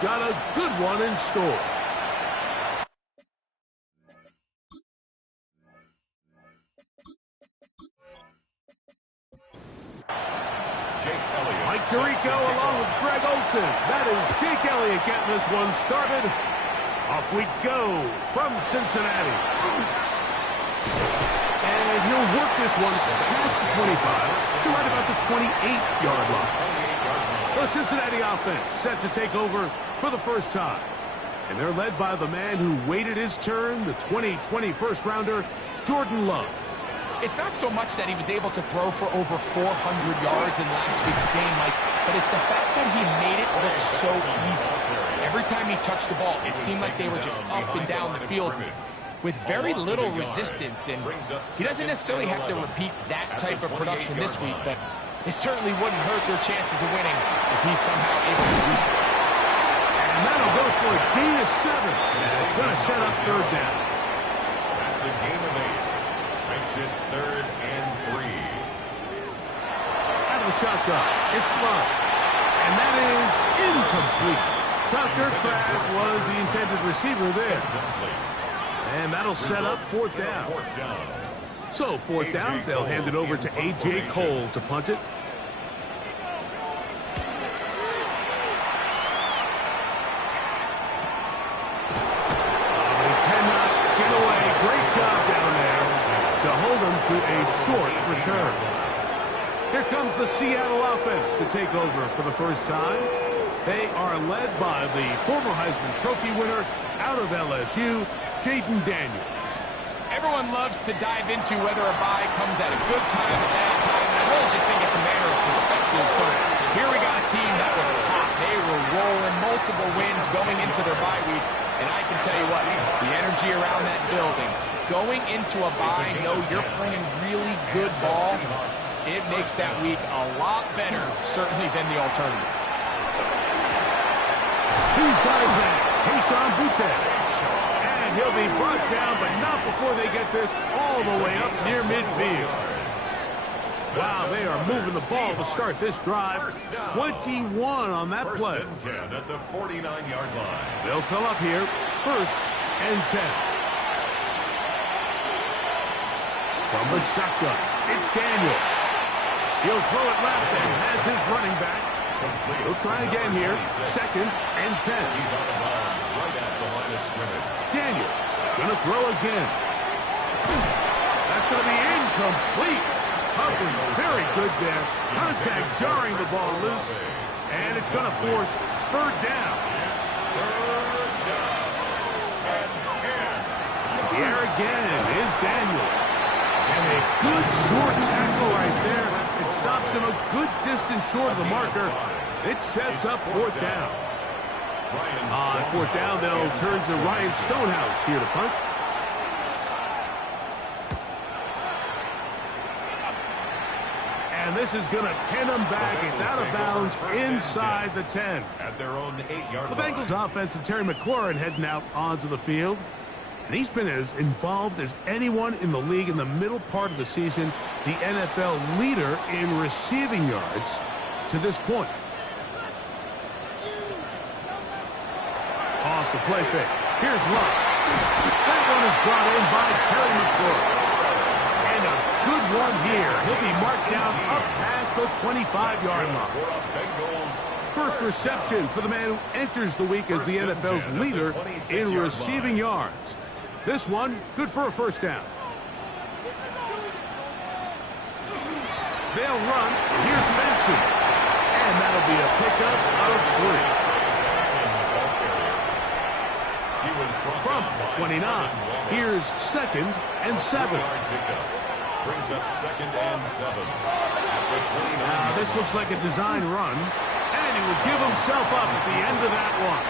got a good one in store. Mike Tirico along with Greg Olsen. That is Jake Elliott getting this one started. Off we go from Cincinnati. And he'll work this one past the 25 to right about the 28-yard line. The Cincinnati offense set to take over for the first time. And they're led by the man who waited his turn, the 2020 first-rounder, Jordan Love. It's not so much that he was able to throw for over 400 yards in last week's game, Mike, but it's the fact that he made it look so easy. Every time he touched the ball, it seemed like they were just up and down the field with very little resistance, and he doesn't necessarily have to repeat that type of production this week, but it certainly wouldn't hurt their chances of winning if he's somehow able to do so. And that'll go for a gain of 7, and it's going to set up third down. That's a gain of 8. Makes it 3rd and 3. Out of the shotgun, it's Love, and that is incomplete. Tucker Kraft was the intended receiver there. And that'll set up 4th down. So 4th down, they'll hand it over to A.J. Cole to punt it. He cannot get away. Great job down there to hold him to a short return. Here comes the Seattle offense to take over for the first time. They are led by the former Heisman Trophy winner out of LSU, Jaden Daniels. Everyone loves to dive into whether a bye comes at a good time or bad time. I really just think it's a matter of perspective. So here we got a team that was hot. They were rolling, multiple wins going into their bye week. And I can tell you what, the energy around that building, going into a bye, know you're playing really good ball, it makes that week a lot better, certainly, than the alternative. He's got his man, Kayshon Boutte. And he'll be brought down, but not before they get this all the way up near midfield. Wow, they are moving the ball to start this drive. 21 on that play. At the 49-yard line. They'll come up here, 1st and 10. From the shotgun, it's Daniel. He'll throw it left and has his running back. He'll try again here, 2nd and 10. He's out of bounds right at the line of scrimmage. Daniels gonna throw again. That's gonna be incomplete. Covering very good there. Contact jarring the ball loose. And it's gonna force 3rd down. The air again is Daniels. And a good short tackle right there. It stops him a good distance short of the marker. It sets up 4th down. On 4th down, they'll turn to Ryan Stonehouse here to punt. And this is going to pin them back. It's out of bounds inside the 10. At their own 8-yard The line. Bengals offense and Terry McLaurin heading out onto the field. And he's been as involved as anyone in the league in the middle part of the season. The NFL leader in receiving yards to this point. Off the play fake. Here's Love. That one is brought in by Terry McLaurin. And a good one here. He'll be marked down up past the 25-yard line. First reception for the man who enters the week as the NFL's leader in receiving yards. This one, good for a 1st down. They'll run. Here's Benson. And that'll be a pickup of 3. From the 29, here's 2nd and 7. Brings up 2nd and 7. This looks like a design run, and he will give himself up at the end of that one.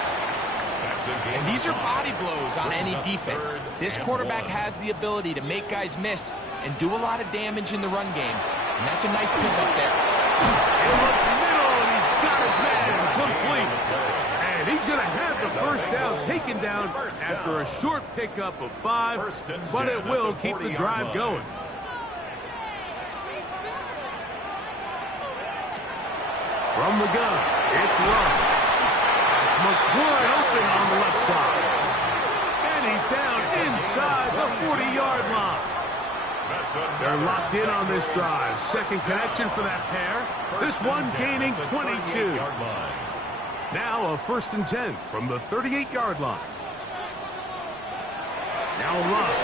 And these are body blows on any defense. This quarterback has the ability to make guys miss and do a lot of damage in the run game. And that's a nice pickup there. He'll look middle, and he's got his man complete. And he's going to have the 1st down taken down after a short pickup of 5, but it will keep the drive going. From the gun, it's Love. That's wide open on the left side. And he's down inside the 40-yard line. They're locked in on this drive. Second connection for that pair. This one gaining 22. Now a 1st and 10 from the 38-yard line. Now Love.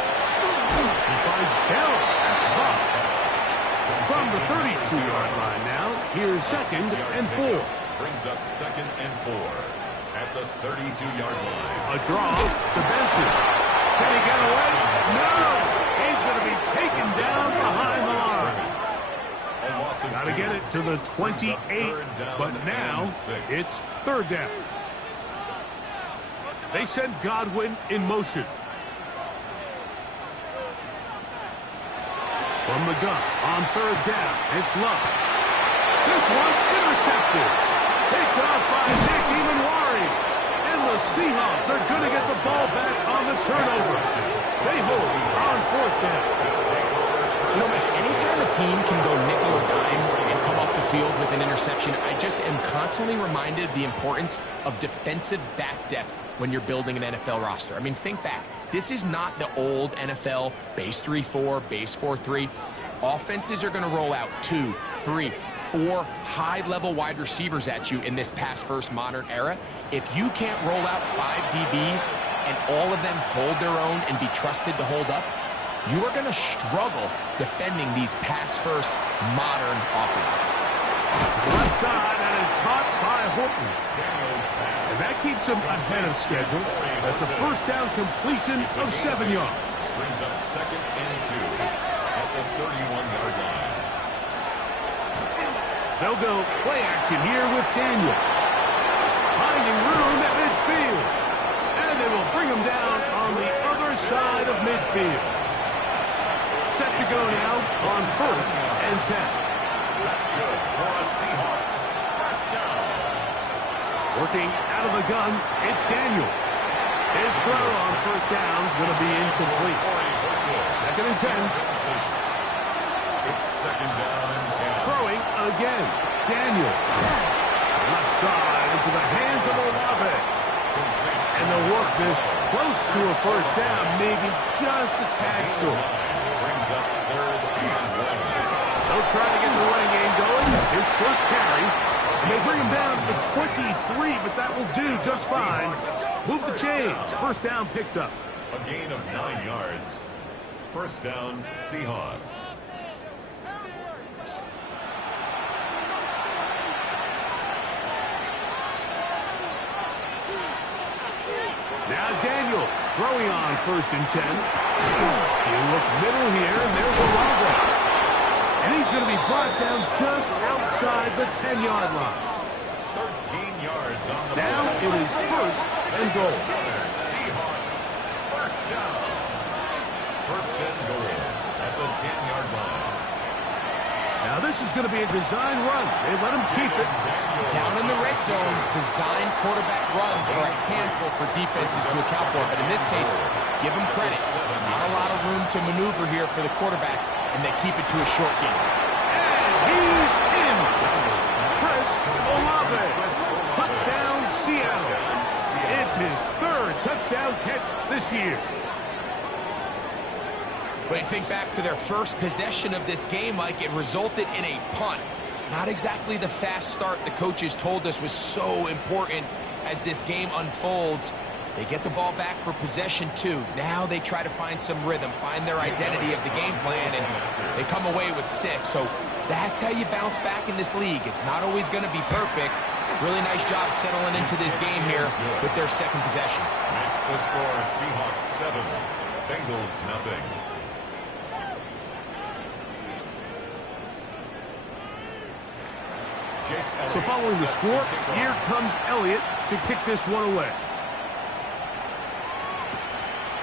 He finds Bell. That's Buff. From the 32-yard line now, here's 2nd and 4. Brings up 2nd and 4 at the 32-yard line. A draw to Benson. Can he get away? No! He's going to be taken down behind the line. Got to get it to the 28, but now it's 3rd down. They send Godwin in motion. From the gun on 3rd down, it's Love. This one intercepted. Picked off by Nick Emanwari. And the Seahawks are going to get the ball back on the turnover. They hold on 4th down. You know, anytime a team can go nickel or dime and come off the field with an interception, I just am constantly reminded of the importance of defensive back depth when you're building an NFL roster. I mean, think back. This is not the old NFL base 3-4, base 4-3. Offenses are going to roll out 2, 3, 4 high-level wide receivers at you in this pass-first modern era. If you can't roll out 5 DBs and all of them hold their own and be trusted to hold up, you are going to struggle defending these pass-first modern offenses. Left side, and is caught by Horton. And that keeps him ahead of schedule. That's a 1st down completion of 7 yards. Brings up 2nd and 2 at the 31-yard line. They'll go play action here with Daniels. Finding room at midfield. And they will bring him down on the other side of midfield. Set to go now on 1st and 10. That's good for the Seahawks. 1st down. Working out of the gun, it's Daniels. His throw on 1st down is going to be incomplete. 2nd and 10. It's 2nd down and 10. Throwing again. Daniels. Left side into the hands of Olave. And they'll work this close to a 1st down, maybe just a tad short. Brings up 3rd and 1. They'll try to get the running game going. His first carry. And they bring him down to 23, but that will do just fine. Move the chains. 1st down picked up. A gain of 9 yards. 1st down, Seahawks. Now Daniels throwing on 1st and 10. You look middle here, and there's Olave. And he's going to be brought down just outside the 10-yard line. 13 yards on the now it is 1st and goal. Seahawks, 1st down. 1st and goal at the 10-yard line. Now this is going to be a design run. They let him keep it. Down in the red zone, design quarterback runs are a handful for defenses to account for. But in this case, give them credit. Not a lot of room to maneuver here for the quarterback, and they keep it to a short game. And he's in. Chris Olave. Touchdown, Seattle. It's his 3rd touchdown catch this year. But you think back to their first possession of this game, Mike, it resulted in a punt. Not exactly the fast start the coaches told us was so important as this game unfolds. They get the ball back for possession 2. Now they try to find some rhythm, find their identity of the game plan, and they come away with 6. So that's how you bounce back in this league. It's not always going to be perfect. Really nice job settling into this game here with their 2nd possession. That's the score, Seahawks 7, Bengals 0. So following the score, here comes Elliott to kick this one away.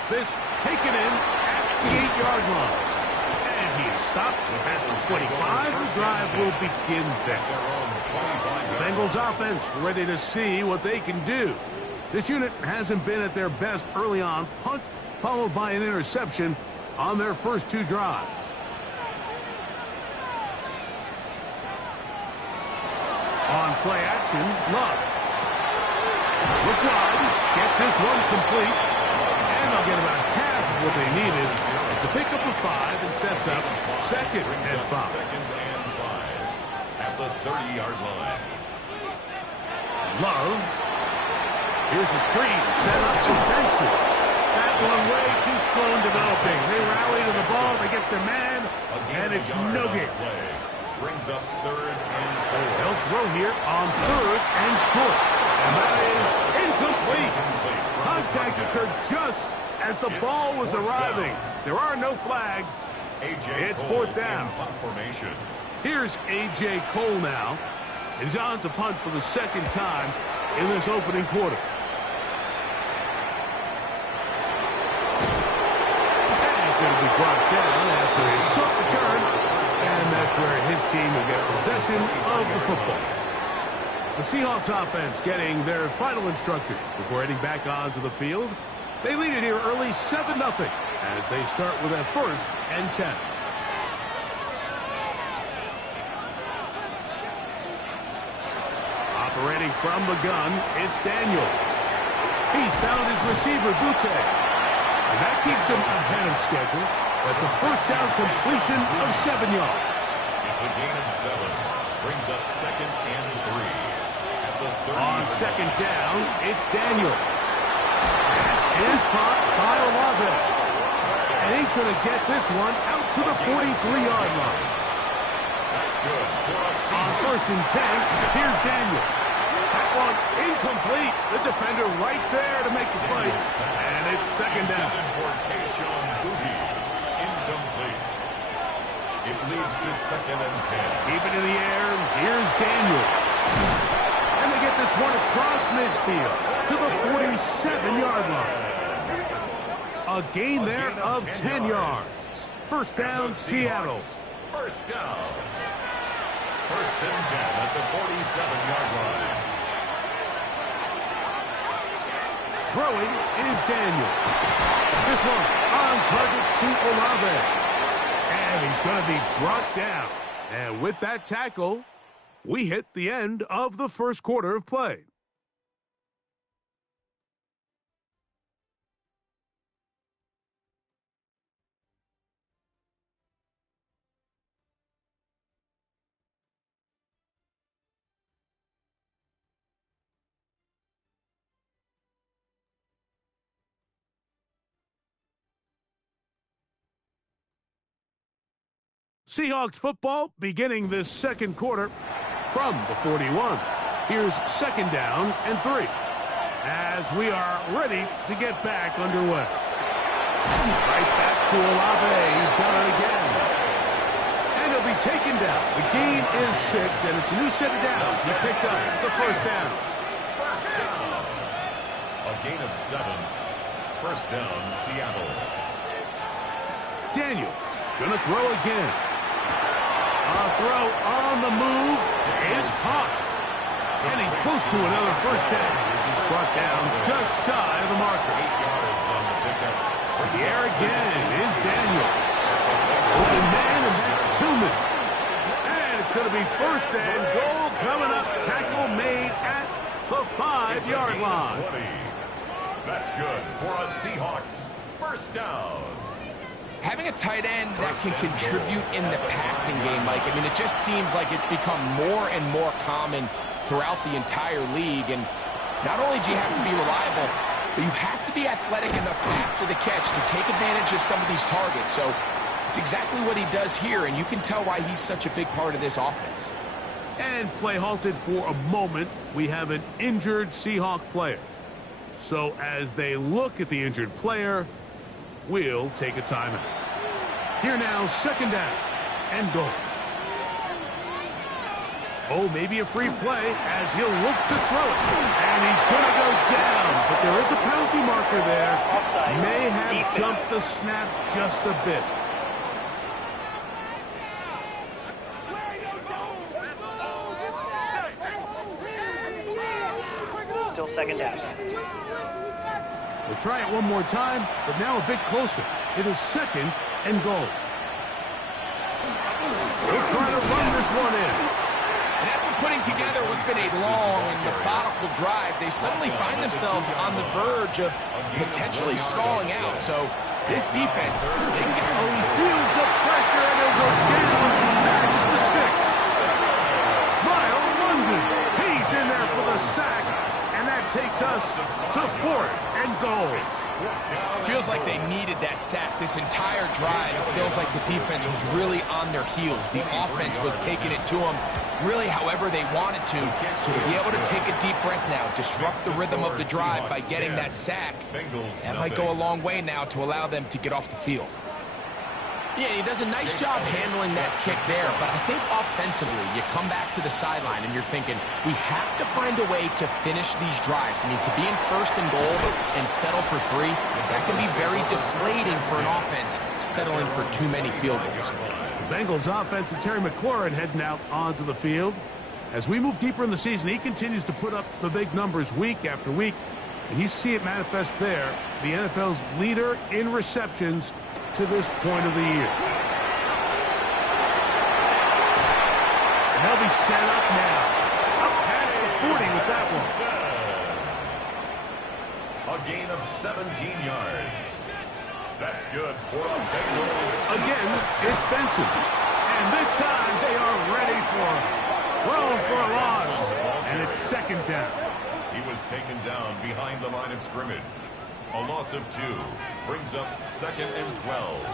This taken in at the 8-yard line. And he is stopped at the 25. The drive will begin there. The Bengals offense ready to see what they can do. This unit hasn't been at their best early on. Punt followed by an interception on their first 2 drives. On play action, Love. Look wide. Get this one complete. And they'll get about half of what they needed. It's a pickup of 5 and sets up second and 5. Second and 5 at the 30-yard line. Love. Here's a screen. Set up defensive. That one way too slow in developing. They rally to the ball. They get their man. And it's no good. Brings up third and 4. They'll throw here on third and short. And that is incomplete. Contact occurred just as the ball was arriving. There are no flags. It's fourth down. Here's A.J. Cole now. And he's on to punt for the second time in this opening quarter. And he's going to be brought down after he shoots a turn. And that's where his team will get possession of the football. The Seahawks offense getting their final instructions before heading back onto the field. They lead it here early 7-0 as they start with a 1st and 10. Operating from the gun, it's Daniels. He's found his receiver, Butte. And that keeps him ahead of schedule. That's a first down completion of 7 yards. It's a gain of 7. Brings up second and 3. At the 30. On second down, it's Daniels. That is caught by Olave. And he's going to get this one out to the 43-yard line. That's good. On 1st and 10, here's Daniels. That one incomplete. The defender right there to make the play. And it's second down. Incomplete. It leads to second and 10. Keep it in the air. Here's Daniels. And they get this one across midfield to the 47-yard line. A gain there of 10 yards. First down, Seattle. First down. First and 10 at the 47-yard line. Throwing is Daniels. This one on target to Olave. And he's going to be brought down. And with that tackle, we hit the end of the first quarter of play. Seahawks football beginning this second quarter from the 41. Here's second down and 3 as we are ready to get back underway. Right back to Olave. He's done it again. And he'll be taken down. The gain is 6, and it's a new set of downs. He picked up the first down. First down. A gain of 7. First down, Seattle. Daniels gonna throw again. A throw on the move is caught. And he's close to another first down as he's brought down just shy of the marker. 8 yards on the pickup. The air again is Daniels. Open man, and that's Tillman. And it's going to be first and goal coming up. Tackle made at the 5-yard line. 20. That's good for a Seahawks first down. Having a tight end that can contribute in the passing game, Mike, I mean, it just seems like it's become more and more common throughout the entire league. And not only do you have to be reliable, but you have to be athletic enough after the catch to take advantage of some of these targets. So it's exactly what he does here, and you can tell why he's such a big part of this offense. And play halted for a moment. We have an injured Seahawk player. So as they look at the injured player, we'll take a timeout. Here now, second down and goal. Oh, maybe a free play as he'll look to throw it. And he's going to go down, but there is a penalty marker there. May have jumped the snap just a bit. Still second down. We'll try it one more time, but now a bit closer. It is second and goal. We'll try to run this one in. And after putting together what's been a long and methodical drive, they suddenly find themselves on the verge of potentially stalling out. So this defense, they can get Oh, he feels the pressure, and he'll go down back to the 6. Smile London. He's in there for the sack, and that takes us to 4th and goal. Feels like they needed that sack this entire drive. It feels like the defense was really on their heels. The offense was taking it to them really however they wanted to. So to be able to take a deep breath now, disrupt the rhythm of the drive by getting that sack, that might go a long way now to allow them to get off the field. Yeah, he does a nice job handling that kick there, but I think offensively, you come back to the sideline and you're thinking, we have to find a way to finish these drives. I mean, to be in 1st and goal and settle for 3, that can be very deflating for an offense settling for too many field goals. The Bengals offense and Terry McLaurin heading out onto the field. As we move deeper in the season, he continues to put up the big numbers week after week, and you see it manifest there. The NFL's leader in receptions to this point of the year. And they'll be set up now. Up past the 40 with that A one. gain of 17 yards. That's good for the Bengals. Again, it's Benson. And this time they are ready for a loss. And it's 2nd down. He was taken down behind the line of scrimmage. A loss of 2 brings up 2nd and 12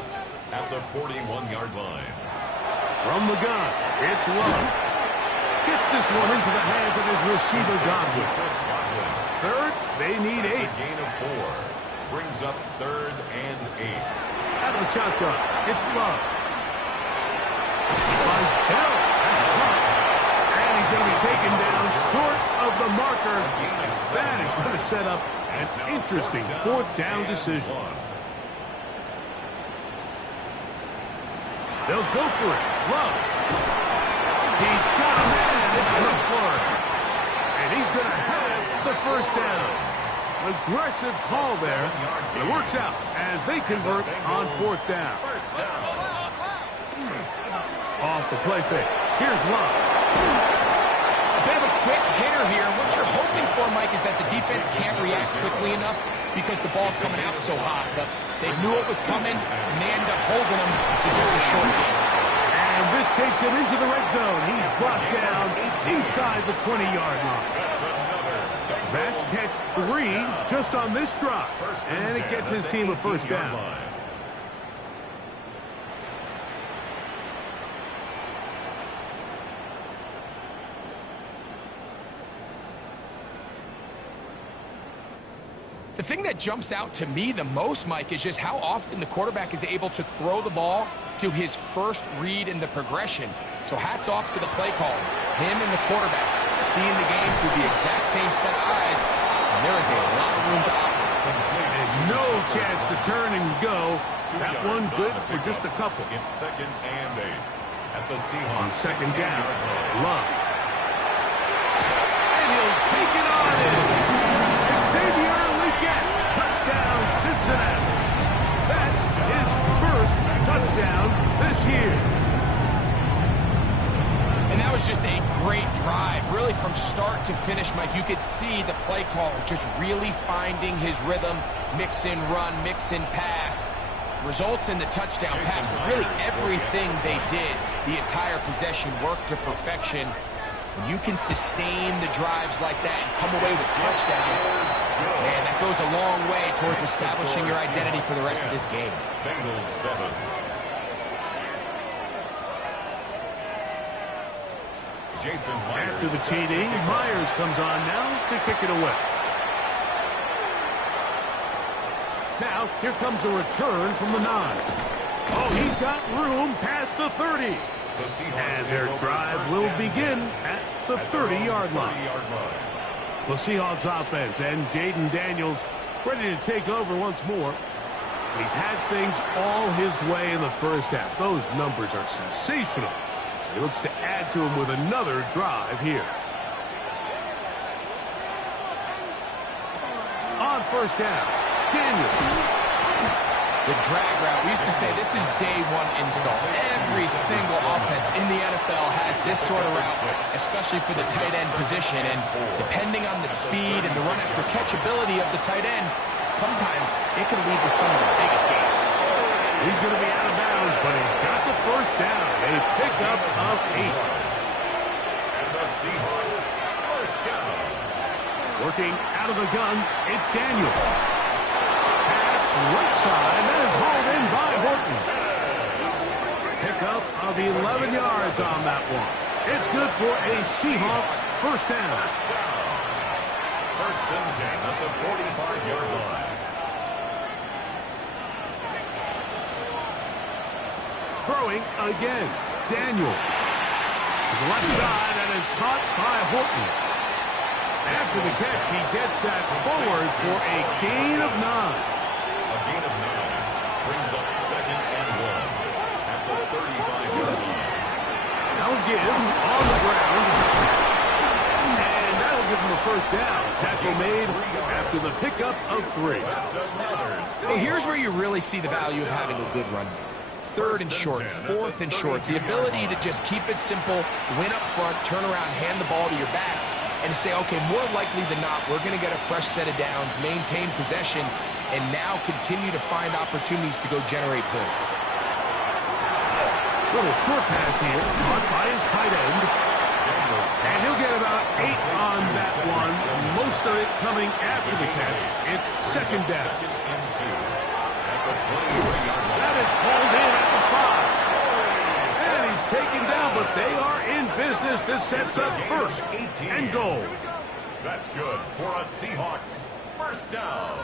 at the 41-yard line. From the gun, it's Love. Gets this one into the hands of his receiver, Godwin. 3rd, they need 8. A gain of 4 brings up 3rd and 8. Out of the shotgun, it's Love. By Bell, that's Love. And he's going to be taken down short of the marker. That is going to set up an interesting 4th down decision. They'll go for it. Love. He's got a man. It's McLaurin. And he's going to have the 1st down. Aggressive call there. It works out as they convert on 4th down. Off the play fake. Here's Love. A bit of a quick hitter here. What you're hoping for, Mike, is that the defense can't react quickly enough because the ball's coming out so hot. But they knew it was coming, and they end up holding them to just a short game. And this takes him into the red zone. He's brought down inside the 20-yard line. That's catch 3 just on this drive. And it gets his team a 1st down. The thing that jumps out to me the most, Mike, is just how often the quarterback is able to throw the ball to his first read in the progression. So hats off to the play caller. Him and the quarterback seeing the game through the exact same set of eyes, and there is a lot of room to operate. There's no chance to turn and go. That one's good for just a couple. It's 2nd and 8 at the Seahawks. On 2nd down, Love. And he'll take it on in. Xavier Legette, touchdown Cincinnati. That's his 1st touchdown this year. And that was just a great drive, really from start to finish, Mike. You could see the play caller just really finding his rhythm, mix in run, mix in pass. Results in the touchdown pass, but really everything they did, the entire possession worked to perfection. When you can sustain the drives like that and come away with touchdowns, man, that goes a long way towards establishing your identity for the rest of this game. Bengals 7. Jason Myers. After the TD, Myers comes on now to kick it away. Now, here comes a return from the 9. Oh, he's got room past the 30. And their drive will begin at the 30-yard line. The Seahawks offense and Jaden Daniels ready to take over once more. He's had things all his way in the first half. Those numbers are sensational. He looks to add to him with another drive here. On 1st down, Daniels. The drag route, we used to say this is day one install. Every single offense in the NFL has this sort of route, especially for the tight end position. And depending on the speed and the run after catch ability of the tight end, sometimes it can lead to some of the biggest gains. He's going to be out of bounds, but he's got the first down. A pickup of 8. And the Seahawks first down. Working out of the gun, it's Daniels. Pass right side, that is hauled in by Horton. Pickup of 11 yards on that one. It's good for a Seahawks first down. First and 10 at the 45-yard line. Throwing again, Daniels. To the left side, and is caught by Horton. After the catch, he gets that forward for a gain of 9. A gain of 9 brings up second and 1 at the 35-yard line. That'll give on the ground. And that'll give him a first down. Tackle made after the pickup of 3. So here's where you really see the value of having a good run. Third and short, fourth and short. The ability to just keep it simple, win up front, turn around, hand the ball to your back, and say, okay, more likely than not, we're going to get a fresh set of downs, maintain possession, and now continue to find opportunities to go generate points. Little short pass here, caught by his tight end. And he'll get about 8 on that one. Most of it coming after the catch. It's second down. That is pulled in at the 5. And he's taken down, but they are in business. This sets up first and goal. That's good for a Seahawks first down.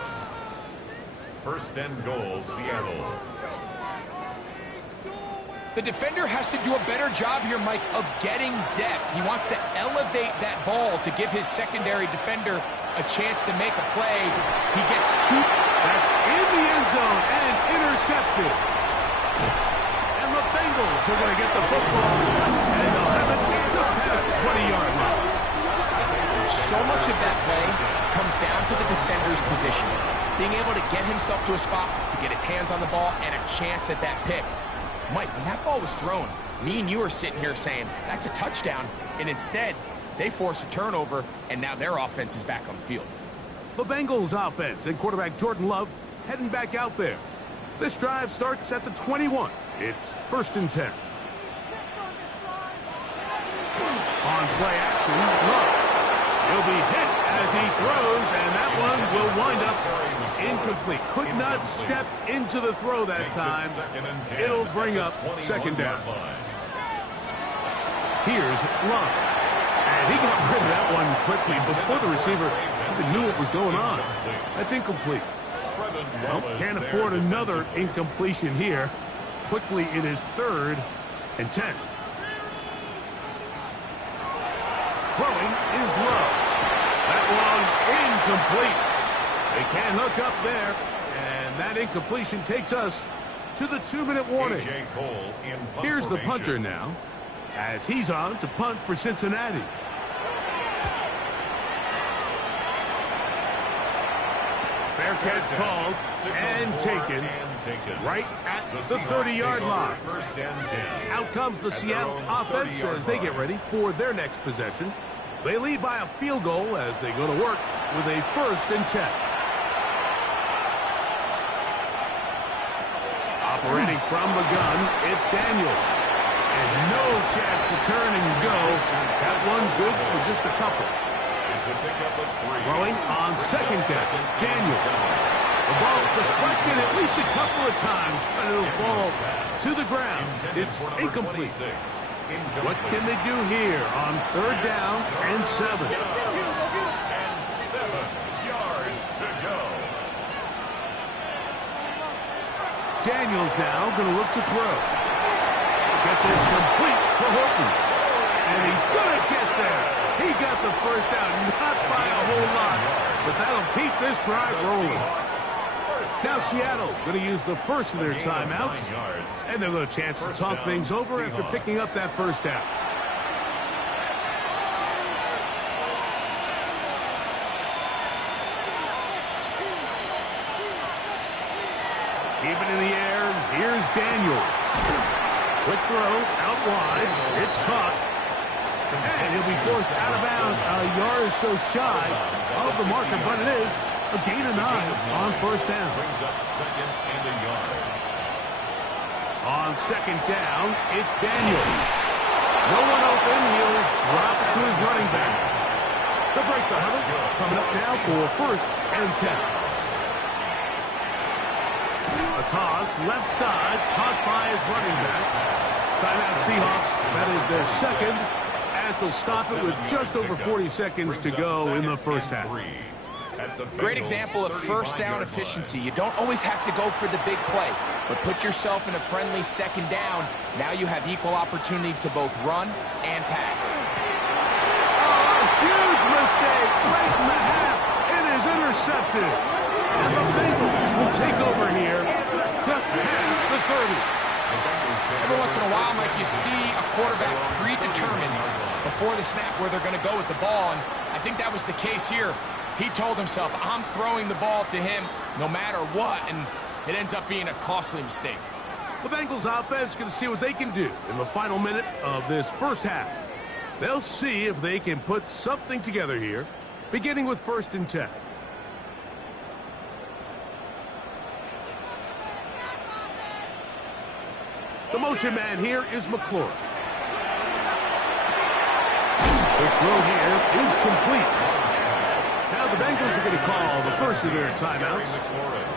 First and goal, Seattle. The defender has to do a better job here, Mike, of getting depth. He wants to elevate that ball to give his secondary defender a chance to make a play. He gets 2. That's in the end zone and intercepted. And the Bengals are going to get the football. And they'll have it just past the 20-yard line. So much of that play comes down to the defender's positioning. Being able to get himself to a spot to get his hands on the ball and a chance at that pick. Mike, when that ball was thrown, me and you are sitting here saying, that's a touchdown. And instead, they force a turnover, and now their offense is back on the field. The Bengals offense and quarterback Jordan Love heading back out there. This drive starts at the 21. It's first and 10. On play action, Love. He'll be hit as he throws, and that one will wind up incomplete. Could not step into the throw that time. It'll bring up second down. Here's Love. And he got rid of that one quickly before the receiver even knew what was going on. That's incomplete. Well, can't afford another incompletion here. Quickly, it is third and 10. Throwing is Love. That one incomplete. They can't hook up there. And that incompletion takes us to the 2-minute warning. Here's the punter now, as he's on to punt for Cincinnati. Fair catch called and taken right at the 30-yard line. Out comes the Seattle offense as they get ready for their next possession. They lead by a field goal as they go to work with a first and 10. Operating from the gun, it's Daniels. And no chance to turn and go. That one good for just a couple. It's a pickup of 3. Throwing on second down, Daniels. The ball deflected at least a couple of times, but it'll fall to the ground. It's incomplete. What can they do here on third down and 7? And 7 yards to go. Daniels now going to look to throw. Get this complete to Horton. And he's going to get there. He got the first down, not by a whole lot, but that'll keep this drive rolling. Now Seattle going to use the first of their timeouts, and they'll get a chance to talk things over after picking up that first down. Keep it in the air. Here's Daniels. Quick throw, out wide. It's caught. And he'll be forced out of bounds a yard or so shy of the marker, but it is a gain of 9 on first down. Brings up second and a yard. On second down, it's Daniels. No one open. He'll drop it to his running back. They'll break the huddle. Coming up now for first and 10. A toss, left side, caught by his running back. Timeout Seahawks. That is their second, as they'll stop it with just over 40 seconds to go in the first half. Great example of first down efficiency. You don't always have to go for the big play, but put yourself in a friendly second down. Now you have equal opportunity to both run and pass. Oh, huge mistake late in the half. It is intercepted. And the Bengals will take over here just past the 30. Every once in a while, Mike, you see a quarterback predetermined before the snap where they're going to go with the ball, and I think that was the case here. He told himself, I'm throwing the ball to him no matter what, and it ends up being a costly mistake. The Bengals offense going to see what they can do in the final minute of this first half. They'll see if they can put something together here, beginning with first and 10. The motion man here is McClure. The throw here is complete. Now the Bengals are going to call the first of their timeouts.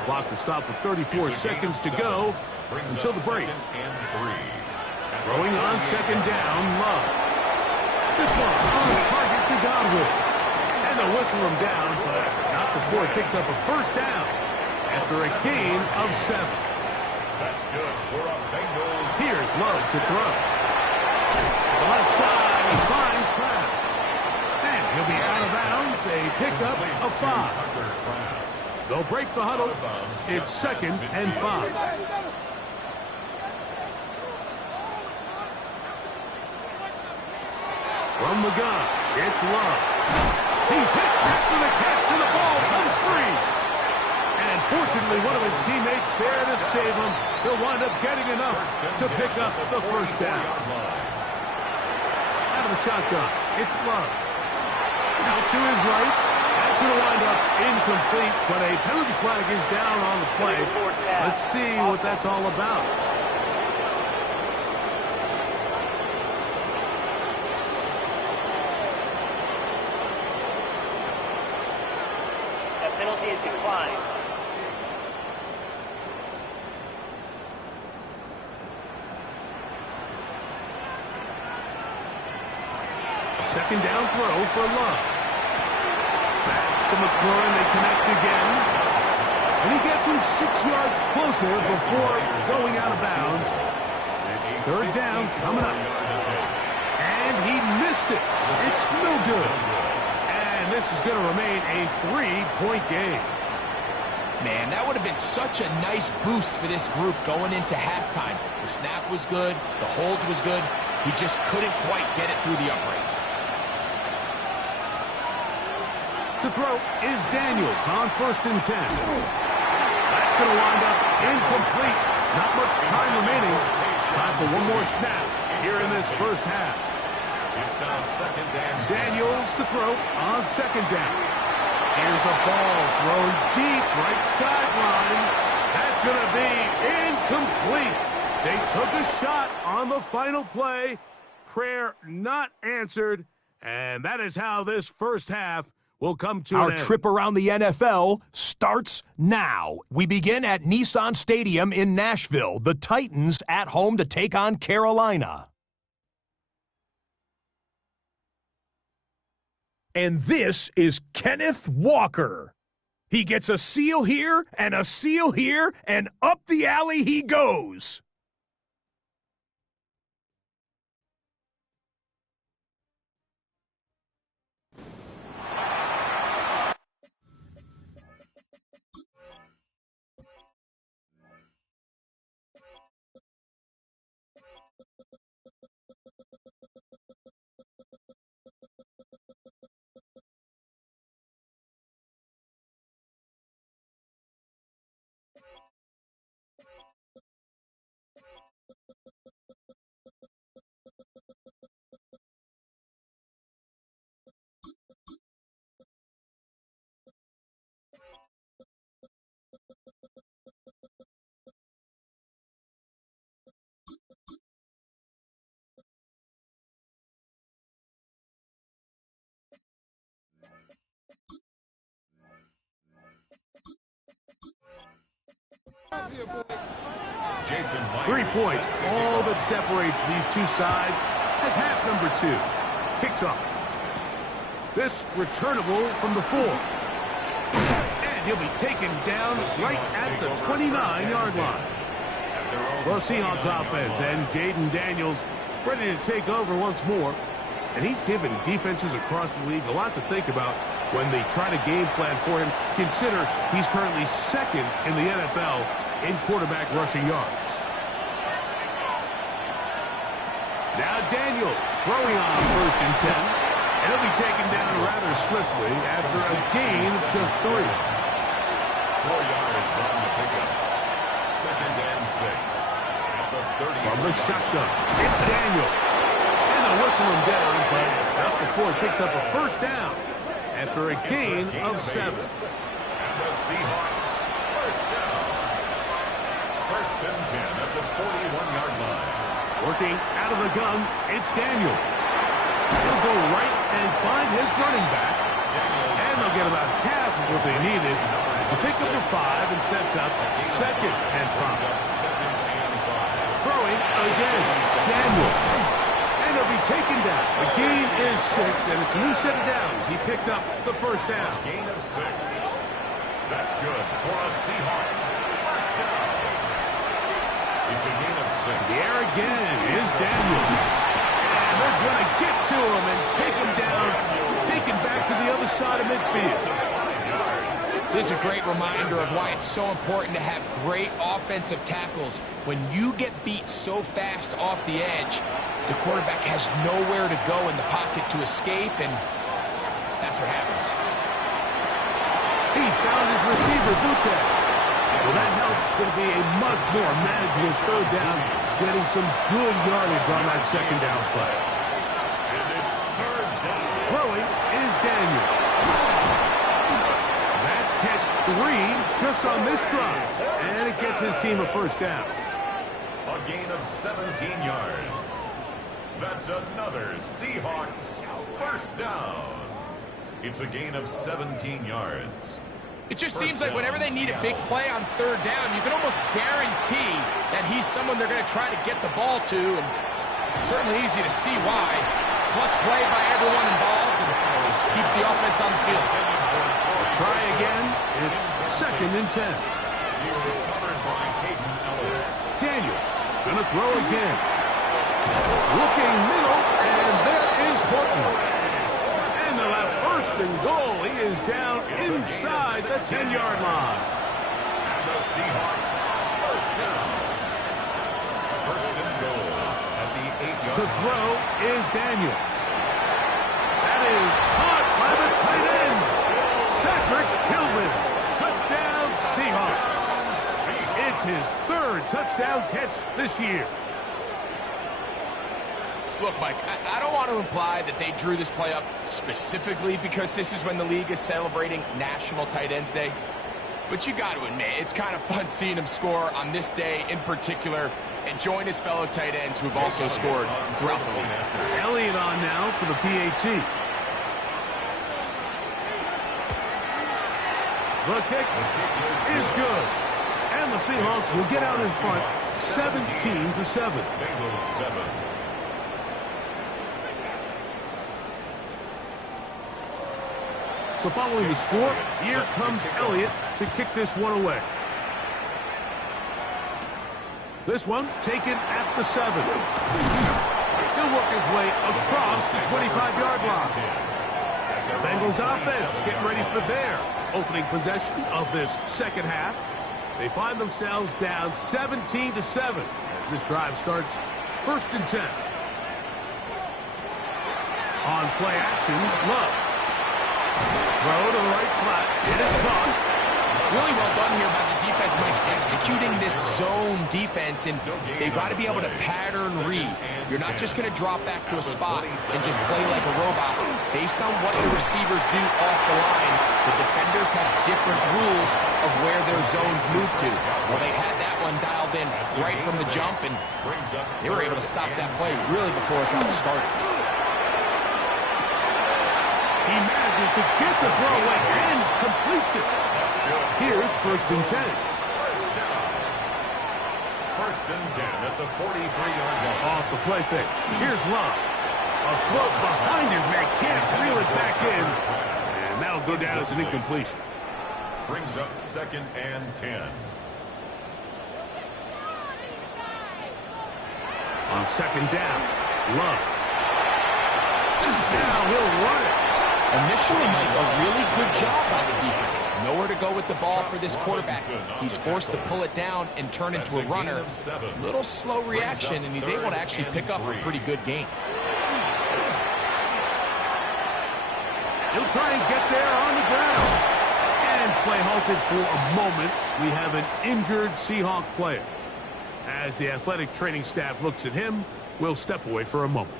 Clock to stop with 34 seconds to go until the break. Throwing on second down, Love. This one on target to Godwin. And they'll whistle him down, but not before he picks up a first down after a gain of 7. That's good for a Bengals. Here's Love to throw. The left side, he finds Kraft. And he'll be out of bounds, a pickup of 5. They'll break the huddle. It's second and 5. From the gun, it's Love. He's hit after the catch, and the ball comes free. And fortunately, one of his teammates there to save him. He'll wind up getting enough to pick up the first down. Out of the shotgun, it's Love. Out to his right. That's going to wind up incomplete, but a penalty flag is down on the play. Let's see what that's all about. That penalty is declined. Second down throw for Love. That's to McLaurin. They connect again. And he gets him 6 yards closer before going out of bounds. It's third down coming up. And he missed it. It's no good. And this is going to remain a 3-point game. Man, that would have been such a nice boost for this group going into halftime. The snap was good. The hold was good. He just couldn't quite get it through the uprights. To throw is Daniels on first and 10. That's going to wind up incomplete. Not much time remaining. Time for one more snap here in this first half. It's now second and Daniels to throw on second down. Here's a ball thrown deep right sideline. That's going to be incomplete. They took a shot on the final play. Prayer not answered. And that is how this first half will come to Our an end. trip around the NFL starts now. We begin at Nissan Stadium in Nashville. The Titans at home to take on Carolina. And this is Kenneth Walker. He gets a seal here and a seal here, and up the alley he goes. Jason Myers 3 points, set to all kick that separates these two sides as half number 2. Kicks off. This returnable from the 4. And he'll be taken down right at the 29-yard line. Well, Seahawks offense and Jaden Daniels ready to take over once more. And he's given defenses across the league a lot to think about when they try to game plan for him. Consider he's currently second in the NFL in quarterback rushing yards. Now Daniels throwing on 1st and 10. And he'll be taken down rather swiftly after a gain of just 3. 4 yards on the pickup. 2nd and 6. At the 30. From the shotgun, it's Daniels. And they'll whistle him down, but not before he picks up a 1st down after a gain of 7. And the Seahawks 1st down. 1st and 10 at the 41-yard line. Working out of the gun, it's Daniels. He'll go right and find his running back. And they'll get about half of what they needed to pick up the 5 and sets up 2nd and 5. Throwing again, Daniels. And he'll be taken down. The gain is 6, and it's a new set of downs. He picked up the 1st down. Gain of 6. That's good for a Seahawks 1st down. It's a gain of 6. The air again is Daniels. And they're going to get to him and take him down, take him back to the other side of midfield. This is a great reminder of why it's so important to have great offensive tackles. When you get beat so fast off the edge, the quarterback has nowhere to go in the pocket to escape, and that's what happens. He's found his receiver, Butte. Well, that helps. It's going to be a much more manageable 3rd down, getting some good yardage on that 2nd down play. And it's 3rd down. Throwing is Daniel. That's catch 3 just on this drive. And it gets his team a 1st down. A gain of 17 yards. That's another Seahawks 1st down. It's a gain of 17 yards. It just seems like whenever they need a big play on 3rd down, you can almost guarantee that he's someone they're going to try to get the ball to. And certainly easy to see why. Clutch play by everyone involved and keeps the offense on the field. Try again. It's 2nd and 10. He was covered by Caden Ellis. Daniels gonna throw again. Looking middle, and there is Horton. And they'll have 1st and goal. He is down inside the 10-yard line. And the Seahawks 1st down. 1st and goal at the 8-yard To line. throw is Daniels. That is caught by the tight end, Cedric Tillman. Touchdown Seahawks. It's his 3rd touchdown catch this year. Look, Mike, I don't want to imply that they drew this play up specifically because this is when the league is celebrating National Tight Ends Day. But you got to admit, it's kind of fun seeing him score on this day in particular and join his fellow tight ends who've also scored throughout the league. Elliott on now for the PAT. The kick is good. And the Seahawks will get out in front 17-7. Bengals 7. So following the score, here comes Elliott to kick this one away. This one taken at the 7. He'll work his way across the 25-yard line. Bengals offense getting ready for their opening possession of this 2nd half. They find themselves down 17-7 as this drive starts 1st and 10. On play action, Love. Throw to the right flat. It is caught. Really well done here by the defense, Mike, executing this zone defense, and they've got to be able to pattern read. You're not just going to drop back to a spot and just play like a robot. Based on what the receivers do off the line, the defenders have different rules of where their zones move to. Well, they had that one dialed in right from the jump, and they were able to stop that play really before it got started. He manages to get the throw away and completes it. Here's 1st and 10. First and 10 at the 43-yard line. Off the play fake. Here's Love. A throw behind his man. Can't reel it back in. And that'll go down as an incompletion. Brings up second and 10. On second down, Love. Now he'll run it. Initially, Mike, a really good job by the defense. Nowhere to go with the ball for this quarterback. He's forced to pull it down and turn into a runner. Little slow reaction, and he's able to actually pick up a pretty good gain. He'll try and get there on the ground. And play halted for a moment. We have an injured Seahawk player. As the athletic training staff looks at him, we'll step away for a moment.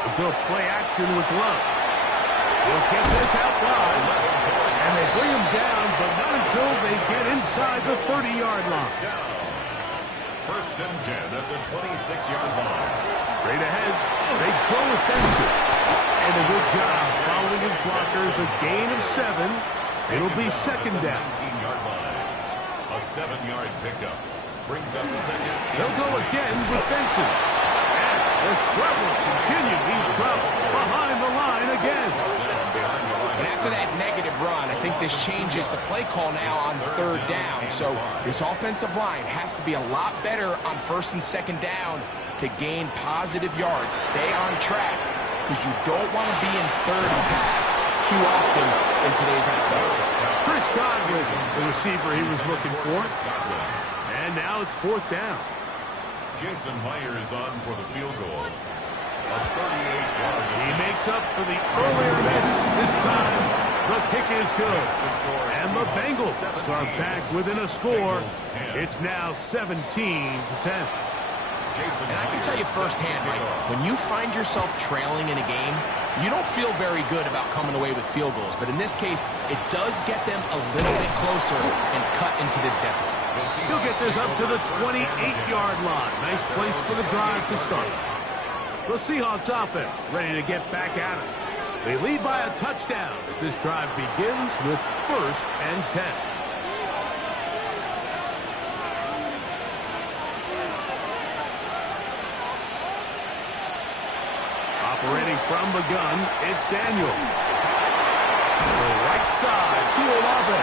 We'll go play action with Love. He'll get this out wide. And they bring him down, but not until they get inside the 30-yard line. First and 10 at the 26-yard line. Straight ahead, they go with Benson. And a good job following his blockers, a gain of 7. It'll be second down. 19-yard line. A 7-yard pickup. Brings up second. They'll go again with Benson. And the struggles continue. He's dropped behind the line again. And after that negative run, I think this changes the play call now on third down. So this offensive line has to be a lot better on first and second down to gain positive yards. Stay on track, because you don't want to be in third and pass too often in today's NFL. Chris Godwin, the receiver he was looking for. And now it's fourth down. Jason Myers on for the field goal. A 38-yard. He makes up for the earlier miss. This time, the kick is good. And the Bengals are back within a score. It's now 17-10. And I can tell you firsthand, Mike, when you find yourself trailing in a game, you don't feel very good about coming away with field goals. But in this case, it does get them a little bit closer and cut into this deficit. He'll get this up to the 28-yard line. Nice place for the drive to start. The Seahawks offense ready to get back at it. They lead by a touchdown as this drive begins with first and 10. Operating from the gun, it's Daniels. The right side to Olave.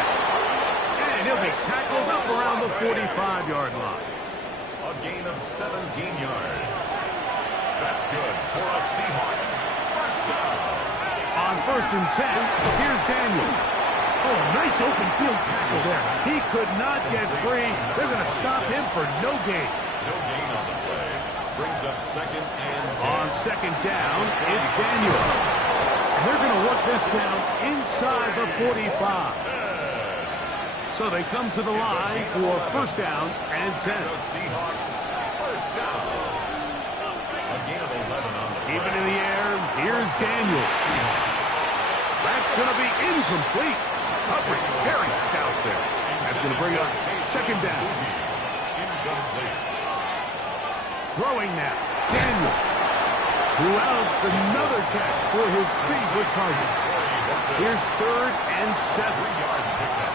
And he'll be tackled up around the 45-yard line. A gain of 17 yards. That's good for a Seahawks first down. On first and 10, here's Daniels. Oh, a nice open field tackle there. He could not get free. They're going to stop him for no gain. No gain on the play. Brings up second and 10. On second down, it's Daniels. And they're going to work this down inside the 45. So they come to the line for first down and 10. The Seahawks first down. A gain of 11 on the play. Even in the air, here's Daniels. That's going to be incomplete. Coverage very stout there. That's going to bring up second down. Incomplete. Throwing now, Daniels. Who outs another catch for his favorite target. Here's third and 7. 3-yard pickup.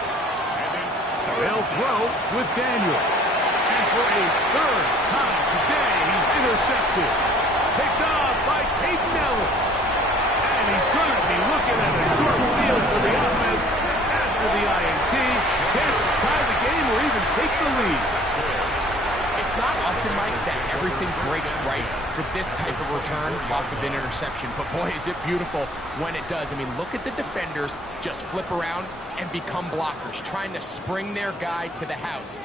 And it's They'll throw with Daniels. And for a third time today, he's intercepted. Picked off by Peyton Ellis. And he's going to be looking at a short field for the offense after the INT. Chance to tie the game or even take the lead. It's not often, Mike, that everything breaks right for this type of return off of an interception. But boy, is it beautiful when it does. I mean, look at the defenders just flip around and become blockers, trying to spring their guy to the house.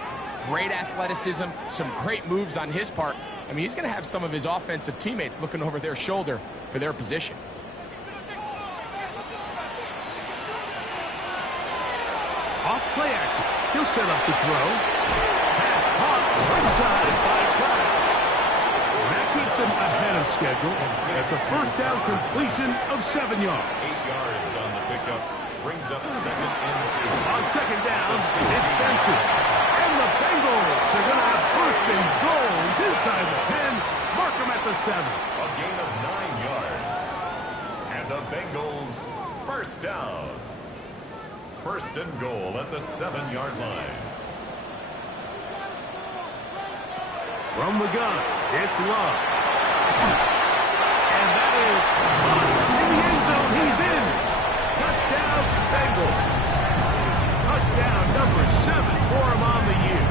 Great athleticism, some great moves on his part. I mean, he's going to have some of his offensive teammates looking over their shoulder for their position. Off play action. He'll set up to throw. Pass caught right side by Pratt. And that keeps him ahead of schedule. That's a first down completion of 7 yards. 8 yards on the pickup. Brings up second and 2. On second down, it's Benson. And the Bengals are going to have first and goal. He's inside the 10. Mark him at the 7. A gain of 9 yards. And the Bengals first down. First and goal at the 7-yard line. From the gun, it's Love. And that is in the end zone. He's in. Touchdown, Bengals. Touchdown number 7 for him on the year.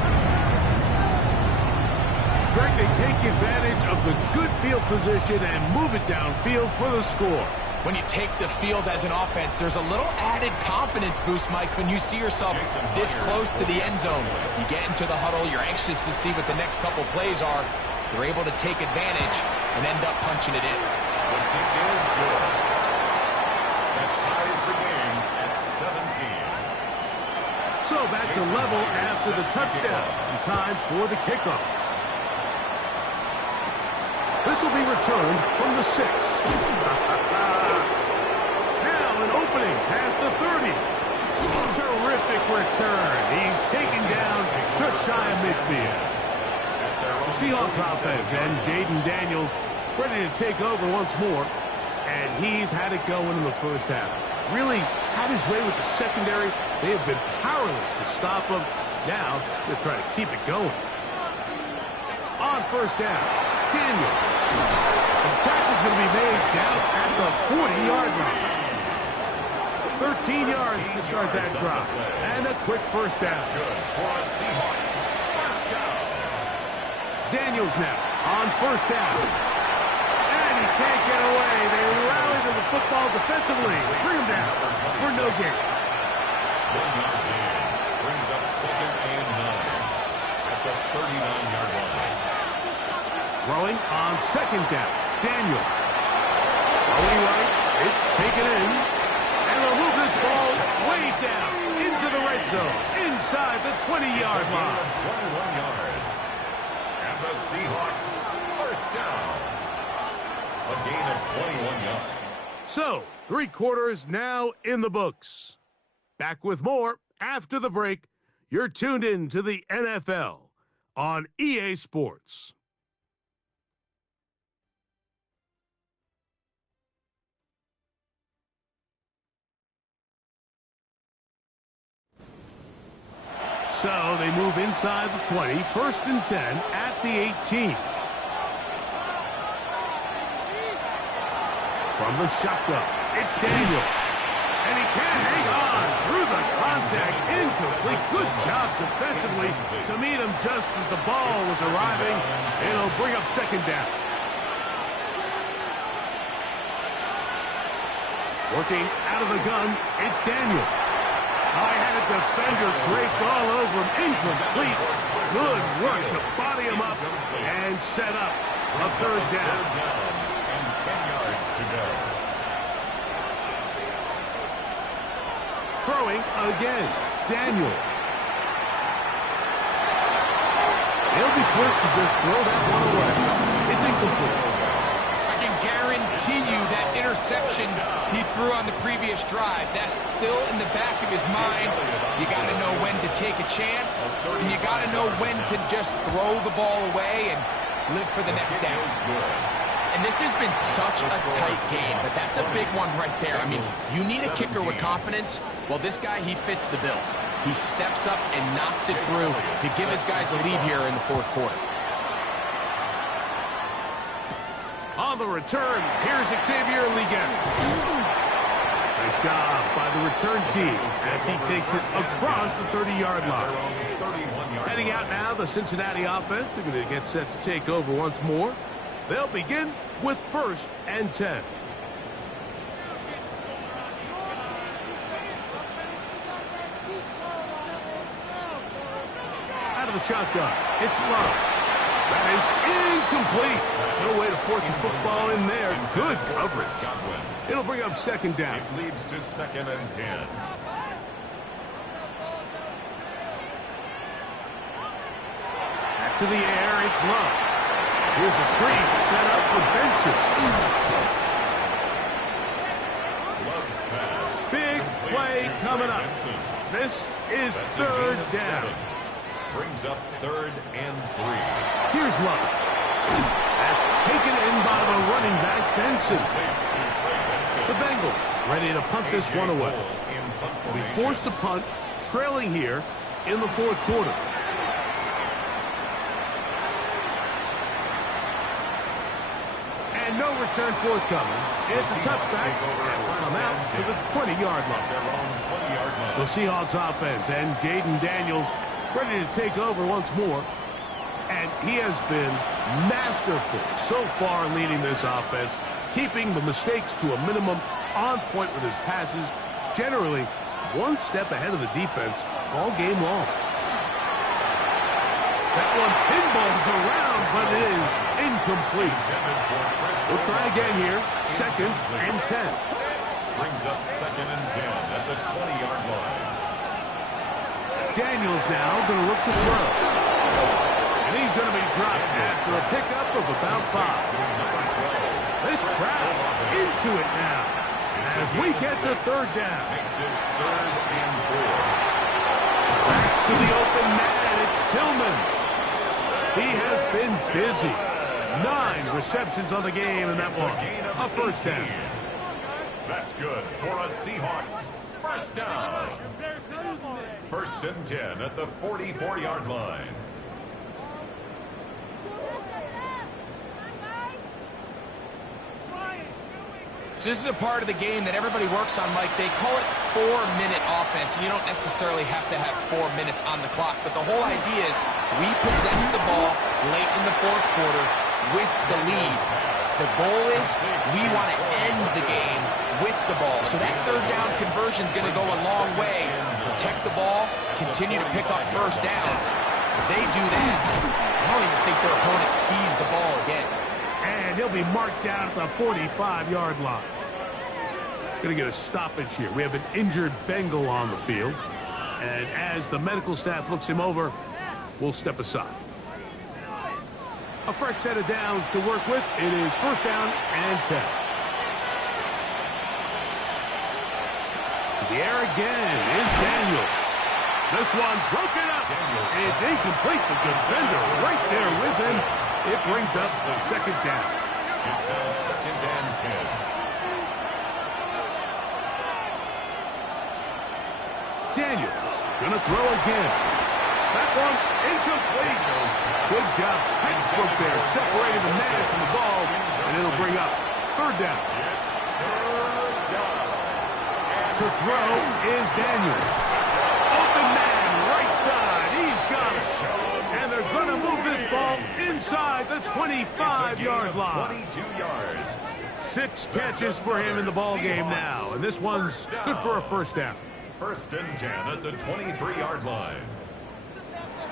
Greg, they take advantage of the good field position and move it downfield for the score. When you take the field as an offense, there's a little added confidence boost, Mike, when you see yourself this close to the end zone. You get into the huddle, you're anxious to see what the next couple plays are. They're able to take advantage and end up punching it in. The kick is good. That ties the game at 17. So back to level after the touchdown. And time for the kickoff. This will be returned from the 6. Now an opening past the 30. Terrific return. He's taken down just shy of midfield. The Seahawks offense and Jaden Daniels ready to take over once more. And he's had it going in the first half. Really had his way with the secondary. They have been powerless to stop him. Now they're trying to keep it going. On first down, Daniel. The tackle's going to be made down at the 40-yard line. 13 yards to start that drive. And a quick first down. Good for our Seahawks. First down. Daniels now on first down. And he can't get away. They rally to the football defensively. Bring him down for no gain. 1-yard gain brings up 2nd and 9 at the 39-yard line. Throwing on second down. Daniel. Throwing right. It's taken in. And they'll move this ball way down into the red zone. Inside the 20-yard line. 21 yards. And the Seahawks first down. A gain of 21 yards. So, 3 quarters now in the books. Back with more after the break. You're tuned in to the NFL on EA Sports. So they move inside the 20, 1st and 10 at the 18. From the shotgun, it's Daniel. And he can't hang on through the contact. Incomplete. Good job defensively to meet him just as the ball was arriving. It'll bring up second down. Working out of the gun, it's Daniel. I had a defender draped all over him. Incomplete. Good work to body him up and set up a third down. And 10 yards to go. Throwing again. Daniel. He'll be forced to just throw that one away. It's incomplete. I can guarantee you that interception he threw on the previous drive, that's still in the back of his mind. You got to know when to take a chance, and you got to know when to just throw the ball away and live for the next down. And this has been such a tight game, but that's a big one right there. I mean, you need a kicker with confidence. Well, this guy, he fits the bill. He steps up and knocks it through to give his guys a lead here in the 4th quarter. On the return, here's Xavier Ligon. Nice job by the return team as he takes it across the 30-yard line. Heading out now, the Cincinnati offense. They're going to get set to take over once more. They'll begin with 1st and 10. Out of the shotgun, it's Love. That is incomplete. No way to force a football in there. Good coverage. It'll bring up second down. It leads to 2nd and 10. Back to the air, it's Love. Here's a screen set up for Benson. Love's pass. Big play coming up. This is third down. Brings up 3rd and 3. Here's Love. That's taken in by the running back, Benson. The Bengals ready to punt this one away. They'll be forced to punt, trailing here in the fourth quarter. And no return forthcoming. It's a touchback, and will come out to the 20-yard line. The Seahawks offense and Jaden Daniels ready to take over once more. And he has been masterful so far leading this offense, keeping the mistakes to a minimum, on point with his passes, generally one step ahead of the defense all game long. That one pinballs around, but it is incomplete. We'll try again here. 2nd and 10. Brings up 2nd and 10 at the 20-yard line. Daniels now going to look to throw. And he's going to be dropped after a pickup of about 5. This crowd into it now as we get to 3rd down. Makes it 3rd and 4. Back to the open man. It's Tillman. He has been busy. 9 receptions on the game, and that one a first down. That's good for a Seahawks first down. 1st and 10 at the 44-yard line. So this is a part of the game that everybody works on, Mike. They call it 4-minute offense. You don't necessarily have to have 4 minutes on the clock, but the whole idea is we possess the ball late in the fourth quarter with the lead. The goal is we want to end the game with the ball. So that 3rd down conversion is going to go a long way. Protect the ball, continue to pick up first downs. If they do that, I don't even think their opponent sees the ball again. And he'll be marked down at the 45-yard line. Going to get a stoppage here. We have an injured Bengal on the field. And as the medical staff looks him over, we'll step aside. A fresh set of downs to work with. It is 1st down and 10. To the air again is Daniel. This one broken up. It's incomplete. The defender right there with him. It brings up the 2nd down. It's now 2nd and 10. Daniels gonna throw again. That one incomplete. Good job. Textbook there, separating the man from the ball, and it'll bring up 3rd down. To throw is Daniels. Open man, right side. He's got it. And they're going to move this ball inside the 25-yard line. 22 yards. 6 catches for him in the ball game now, and this one's good for a first down. 1st and 10 at the 23-yard line.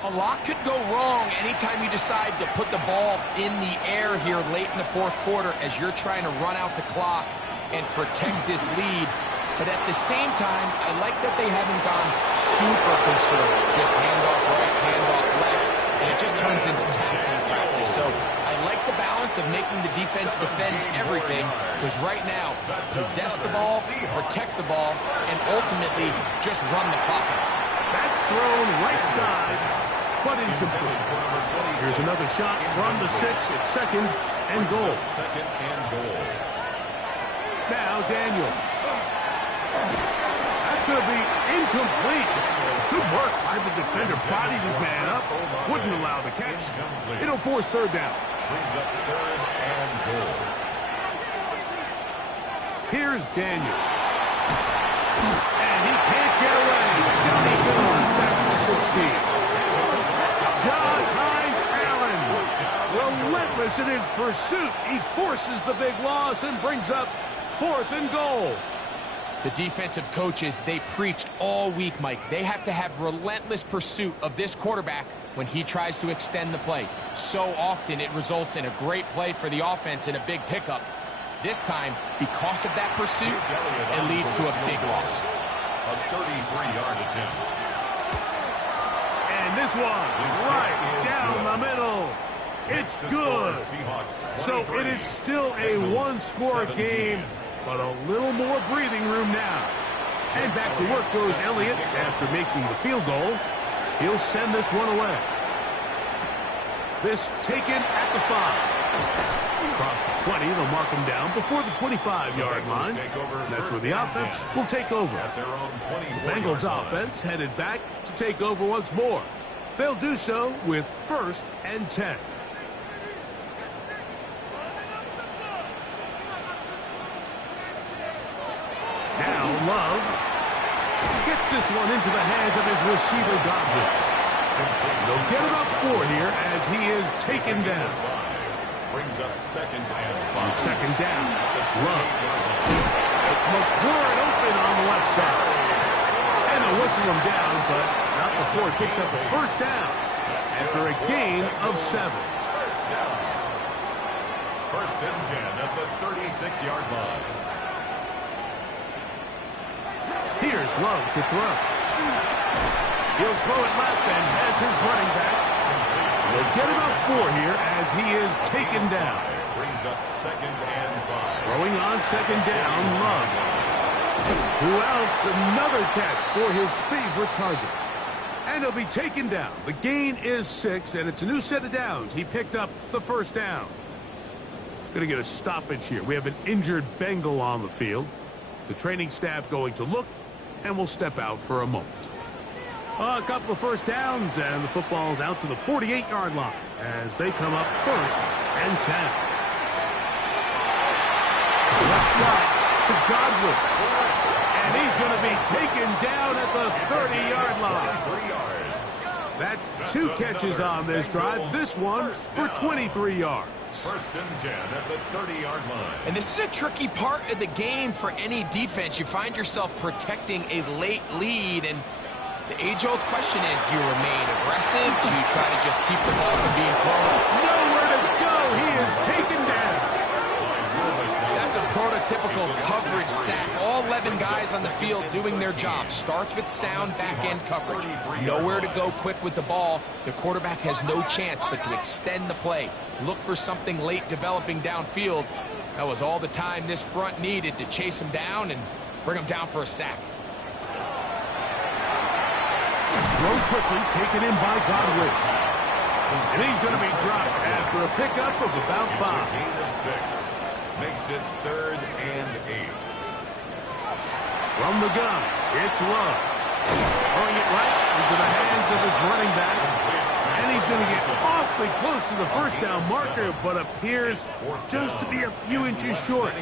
A lot could go wrong anytime you decide to put the ball in the air here late in the fourth quarter as you're trying to run out the clock and protect this lead. But at the same time, I like that they haven't gone super conservative. Just handoff right, handoff left, and it just turns into tackling practice. So I like the balance of making the defense defend everything, because right now, possess the ball, protect the ball, and ultimately just run the clock out. That's thrown right side, but incomplete. Here's another shot from the 6 at 2nd and goal. 2nd and goal. Now Daniels. That's going to be incomplete. Good work by the defender. Bodied his man up. Wouldn't allow the catch. It'll force 3rd down. Brings up 3rd and goal. Here's Daniels. And he can't get away. Down he goes. Back to the 16. Josh Hines Allen. Relentless in his pursuit. He forces the big loss and brings up 4th and goal. The defensive coaches, they preached all week, Mike. They have to have relentless pursuit of this quarterback when he tries to extend the play. So often it results in a great play for the offense and a big pickup. This time, because of that pursuit, it leads to a big loss. A 33-yard attempt. And this one right down the middle. It's good. So it is still a one-score game, but a little more breathing room now. And back to work goes Elliott after making the field goal. He'll send this one away. This taken at the 5. Across the 20, they'll mark him down before the 25-yard line. That's where the offense will take over. Bengals offense headed back to take over once more. They'll do so with 1st and 10. Now Love gets this one into the hands of his receiver, Godwin. They'll get about 4 here as he is taken down. Brings up 2nd and 5. On 2nd down, Love. It's McLaurin open on the left side. And they'll whistle him down, but not before it picks up a 1st down after a gain of 7. 1st and 10 at the 36-yard line. Here's Love to throw. He'll throw it left and has his running back. They'll get about 4 here as he is taken down. Brings up 2nd and 5. Throwing on 2nd down, Love. Who else? Another catch for his favorite target. And he'll be taken down. The gain is 6, and it's a new set of downs. He picked up the 1st down. Going to get a stoppage here. We have an injured Bengal on the field. The training staff going to look, and will step out for a moment. A couple of 1st downs, and the football's out to the 48-yard line as they come up 1st and 10. To the left side to Godwin. And he's going to be taken down at the 30-yard line. 3 yards. That's 2 catches on this drive. This one for 23 yards. 1st and 10 at the 30-yard line. And this is a tricky part of the game for any defense. You find yourself protecting a late lead, and the age-old question is, do you remain aggressive? Do you try to just keep the ball from being thrown? Nowhere to go. He is taken down. That's a prototypical coverage sack. All 11 guys on the field doing their job. Starts with sound back-end coverage. Nowhere to go quick with the ball. The quarterback has no chance but to extend the play. Look for something late developing downfield. That was all the time this front needed to chase him down and bring him down for a sack. Throw quickly, taken in by Godwin. And he's going to be dropped after a pickup of about 5. Gain of 6. Makes it 3rd and 8. From the gun, it's Love. Throwing it right into the hands of his running back. And he's going to get awfully close to the 1st down marker, but appears just to be a few inches short.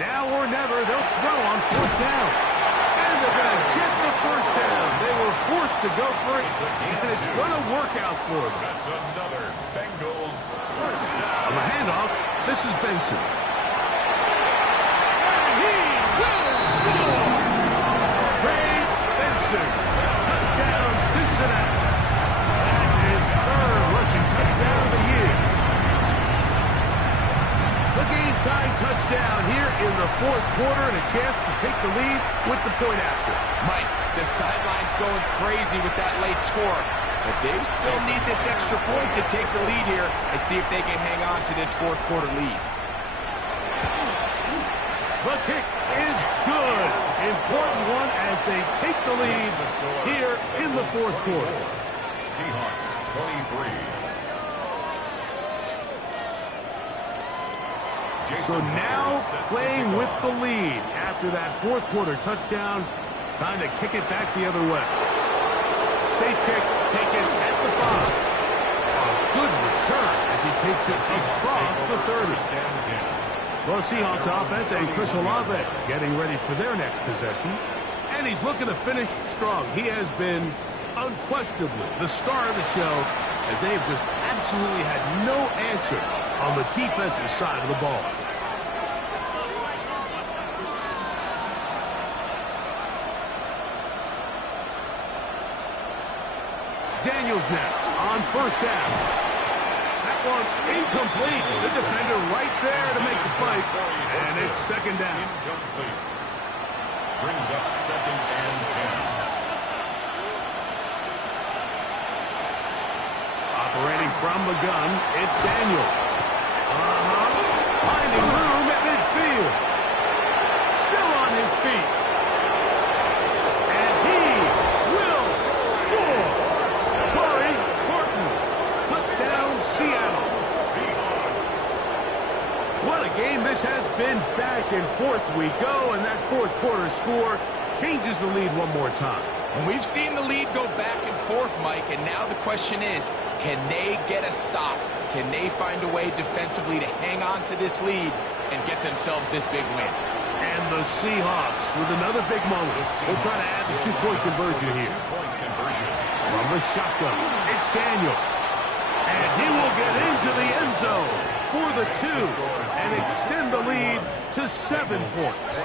Now or never, they'll throw on 4th down. And they're going to get the 1st down. They were forced to go for it, and it's going to work out for them. That's another Bengals 1st down. On the handoff, this is Benson. And he will score! Ray Benson, touchdown Cincinnati. That's his 3rd rushing touchdown of the year. The game-tying touchdown here in the 4th quarter, and a chance to take the lead with the point after. Mike, the sideline's going crazy with that late score. But they still need this extra point to take the lead here and see if they can hang on to this 4th quarter lead. The kick is good. Important one as they take the lead here in the 4th quarter. Seahawks 23. So now playing with the lead after that 4th quarter touchdown. Time to kick it back the other way. Safe kick taken at the 5. A good return as he takes it across the 30. Well, Seahawks offense and Chris Olave getting ready for their next possession. And he's looking to finish strong. He has been unquestionably the star of the show as they have just absolutely had no answer on the defensive side of the ball. Daniels now on 1st down. That one incomplete. The defender right there to make the play. And it's 2nd down. Incomplete. Brings up 2nd and 10. Operating from the gun, it's Daniels. Finding room at midfield. Still on his feet. And he will score. and forth we go, and that fourth quarter score changes the lead one more time. And we've seen the lead go back and forth, Mike, and now the question is, can they get a stop? Can they find a way defensively to hang on to this lead and get themselves this big win? And the Seahawks with another big moment. We'll try to add the two-point conversion here. From the shotgun, it's Daniel. And he will get into the end zone for the 2 and extend the lead to 7 points.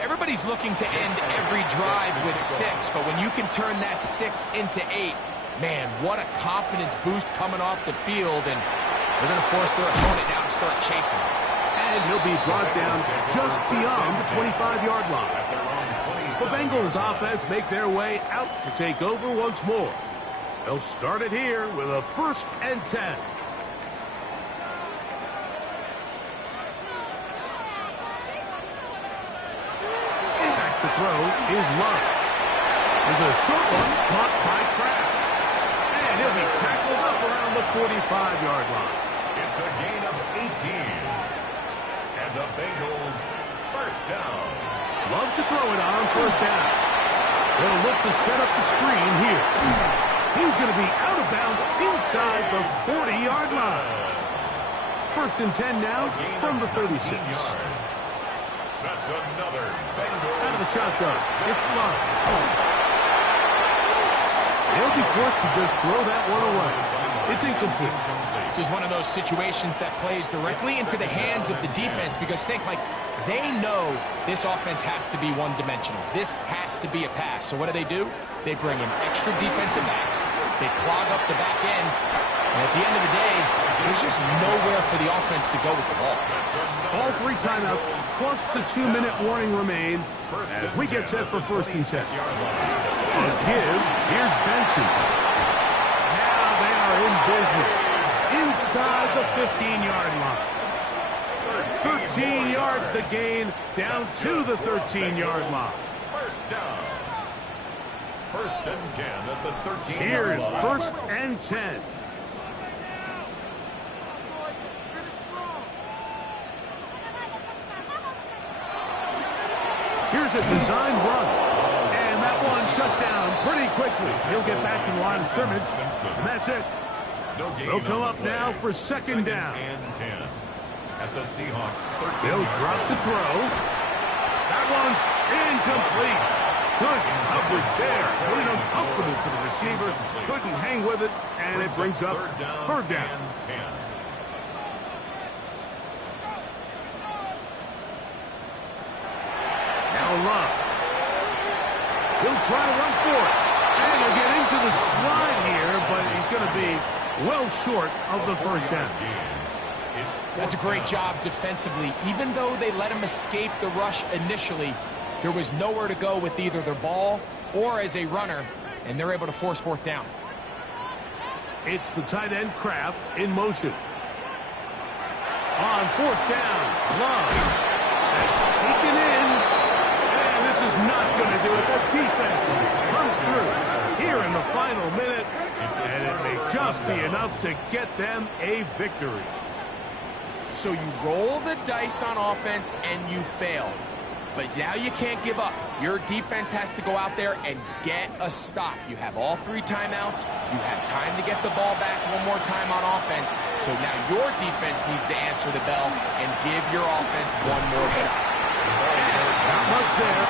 Everybody's looking to end every drive with 6, but when you can turn that 6 into 8, man, what a confidence boost coming off the field, and they're going to force their opponent now to start chasing. And he'll be brought down just beyond the 25-yard line. The Bengals offense make their way out to take over once more. They'll start it here with a 1st and 10. To throw is Love. There's a short one caught by Kraft. And he'll be tackled up around the 45-yard line. It's a gain of 18. And the Bengals first down. Love to throw it on 1st down. They'll look to set up the screen here. He's going to be out of bounds inside the 40-yard line. 1st and 10 now from the 36. That's another Bengals. Out of the shotgun, it's Love. He'll be forced to just throw that one away. It's incomplete. This is one of those situations that plays directly into the hands of the defense, because think, like, they know this offense has to be one-dimensional. This has to be a pass. So what do? They bring in extra defensive backs. They clog up the back end. And at the end of the day, there's just nowhere for the offense to go with the ball. All 3 timeouts plus the 2-minute warning remain as we get set for 1st and 10. A give. Here's Benson. Now they are in business inside the 15-yard line. 13 yards the gain, down to the 13-yard line. First down. 1st and 10 at the 13-yard line. Here's 1st and 10. Here's a designed run. And that one shut down pretty quickly. He'll get back to the line of scrimmage. And that's it. They'll come up now for 2nd down. And 10 at the Seahawks 13. They'll drop to throw. That one's incomplete. Good coverage there. Made it uncomfortable for the receiver. Couldn't hang with it. And it brings up 3rd down. And 10. Love. He'll try to run for it. And he'll get into the slide here, but he's going to be well short of the 1st down. That's a great job defensively. Even though they let him escape the rush initially, there was nowhere to go with either their ball or as a runner, and they're able to force 4th down. It's the tight end Kraft in motion. On 4th down, Love. That's taken in. This is not going to do it. The defense comes through here in the final minute, and it may just be enough to get them a victory. So you roll the dice on offense and you fail. But now you can't give up. Your defense has to go out there and get a stop. You have all 3 timeouts. You have time to get the ball back one more time on offense. So now your defense needs to answer the bell and give your offense one more shot. Not much there.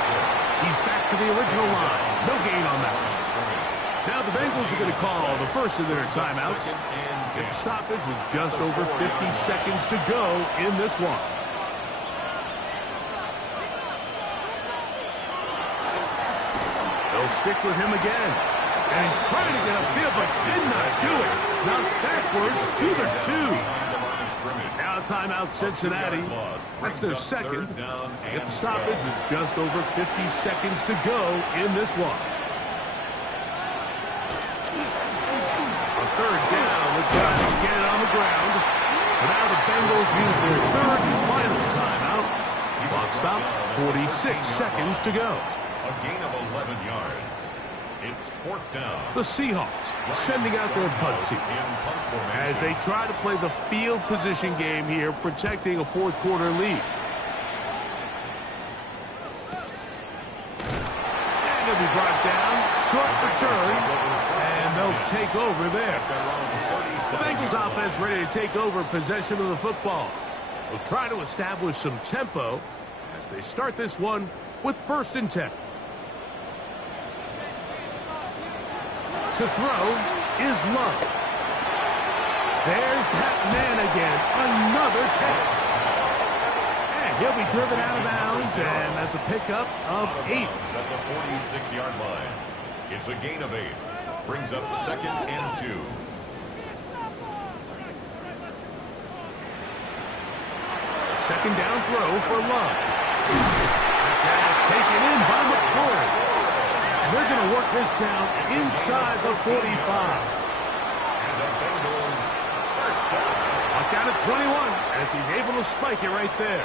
He's back to the original line. No gain on that one. Now the Bengals are going to call the first of their timeouts. Get the stoppage with just over 50 seconds to go in this one. They'll stick with him again. And he's trying to get upfield, but did not do it. Knocked backwards to the 2. scrimmage. Now a timeout, Cincinnati. That's their second. Get the stoppage with just over 50 seconds to go in this one. A third down. They're trying to get it on the ground. So now the Bengals use their third and final timeout. Clock stops. 46 seconds to go. A gain of 11 yards. It's fourth down. The Seahawks sending out their punt team as they try to play the field position game here, protecting a fourth quarter lead. And they'll be brought down. Short return. And they'll take over there. The Bengals offense ready to take over possession of the football. They'll try to establish some tempo as they start this one with 1st and 10. To throw is Love. There's that man again. Another catch. And he'll be driven out of bounds, and that's a pickup of 8. At the 46-yard line. It's a gain of 8. Brings up 2nd and 2. Second down throw for Love. That pass taken in by McCoy. They're going to work this down inside the 45. And the Bengals first down. Locked down at 21 as he's able to spike it right there.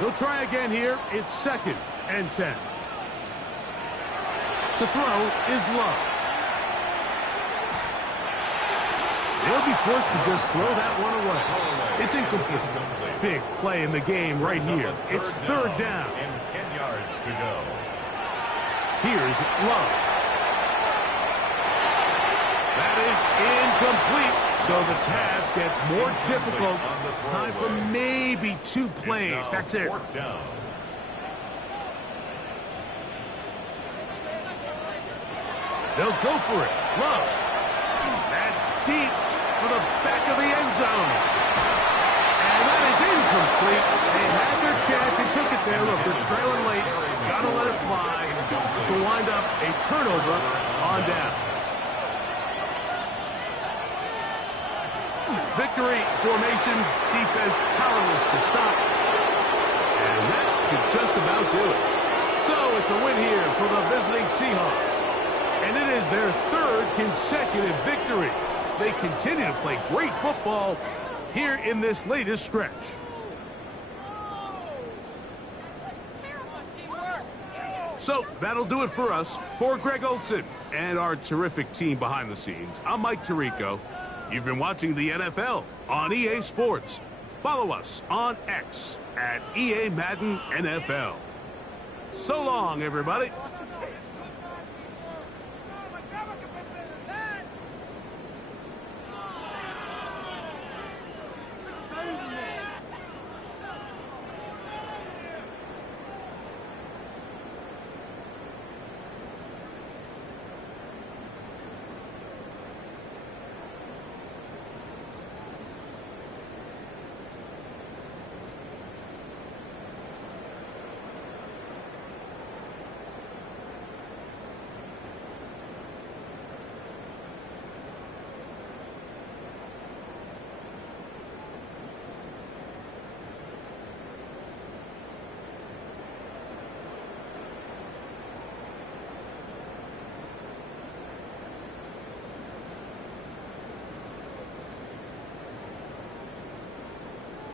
He'll try again here. It's 2nd and 10. To throw is Love. They'll be forced to just throw that one away. It's incomplete. Big play in the game right here. It's 3rd down. And 10 yards to go. Here's Love. That is incomplete. So the task gets more difficult. Time for maybe 2 plays. That's it. Down. They'll go for it. Love. That's deep for the back of the end zone. And that is incomplete. They had their chance. They took it there. Look, they're trailing late. Got to let it fly. This will wind up a turnover on downs. Victory formation, defense powerless to stop. And that should just about do it. So it's a win here for the visiting Seahawks. And it is their 3rd consecutive victory. They continue to play great football here in this latest stretch. So that'll do it for us. For Greg Olson and our terrific team behind the scenes, I'm Mike Tirico. You've been watching the NFL on EA Sports. Follow us on X at EA Madden NFL. So long, everybody.